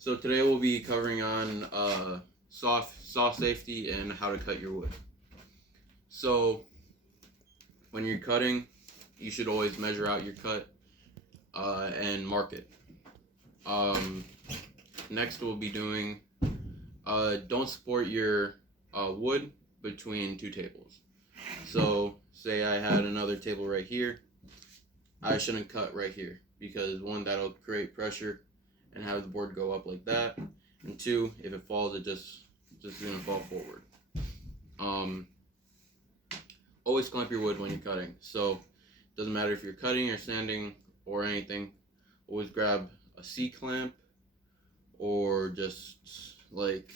So today we'll be covering on saw safety and how to cut your wood. So when you're cutting, you should always measure out your cut and mark it. Um, Next we'll be doing don't support your wood between two tables. So say I had another table right here, I shouldn't cut right here because one, that'll create pressure and have the board go up like that, and two, if it falls, it just gonna fall forward. Um, Always clamp your wood when you're cutting. So doesn't matter if you're cutting or sanding or anything. Always grab a C clamp or just like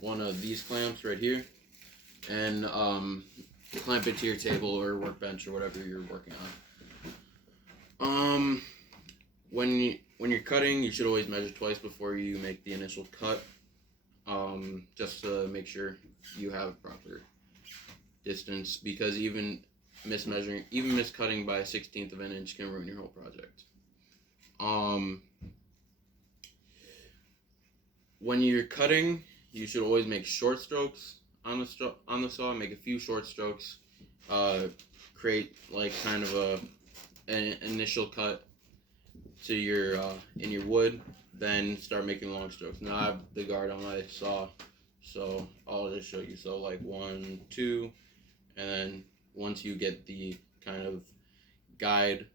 one of these clamps right here, and clamp it to your table or workbench or whatever you're working on. When you're cutting, you should always measure twice before you make the initial cut, just to make sure you have proper distance, because even miscutting by a 16th of an inch can ruin your whole project. When you're cutting, you should always make short strokes on the saw. Make a few short strokes. Create like kind of an initial cut to your in your wood. Then start making long strokes. Now I have the guard on my saw, so I'll just show you. So like 1, 2, and then once you get the kind of guide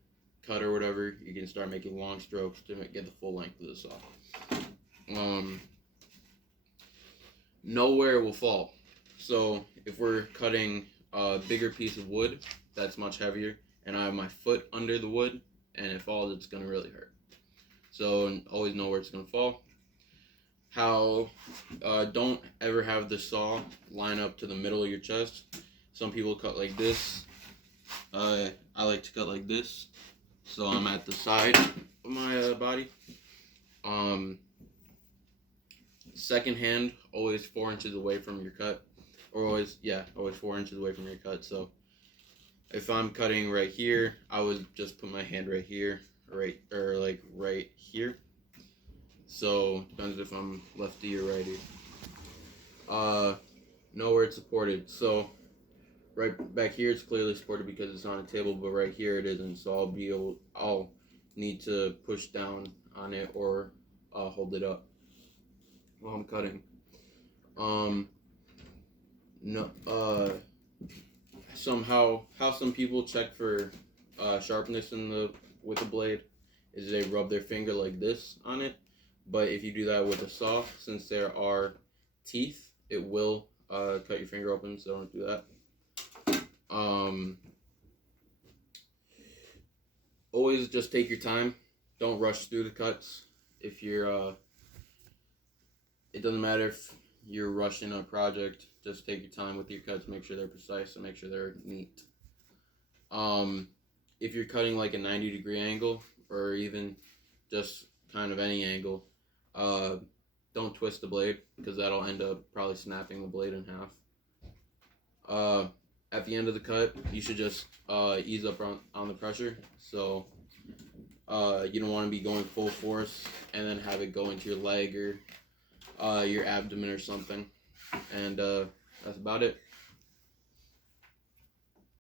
cut or whatever, you can start making long strokes to get the full length of the saw. Know where it will fall. So if we're cutting a bigger piece of wood that's much heavier, and I have my foot under the wood and it falls, it's gonna really hurt. So always know where it's gonna fall. Don't ever have the saw line up to the middle of your chest. Some people cut like this. I like to cut like this, so I'm at the side of my body. Second hand, always 4 inches away from your cut, or always 4 inches away from your cut. So if I'm cutting right here, I would just put my hand right here, right here. So depends if I'm lefty or righty. Know where it's supported. So right back here, it's clearly supported because it's on a table, but right here it isn't. So I'll need to push down on it or hold it up while I'm cutting. How some people check for sharpness with the blade is they rub their finger like this on it. But if you do that with a saw, since there are teeth, it will cut your finger open. So don't do that. Always just take your time. Don't rush through the cuts. If you're it doesn't matter if you're rushing a project. Just take your time with your cuts. Make sure they're precise and make sure they're neat. If you're cutting like a 90-degree angle or even just kind of any angle, don't twist the blade because that'll end up probably snapping the blade in half. At the end of the cut, you should just ease up on the pressure. So you don't want to be going full force and then have it go into your leg or your abdomen or something. And that's about it.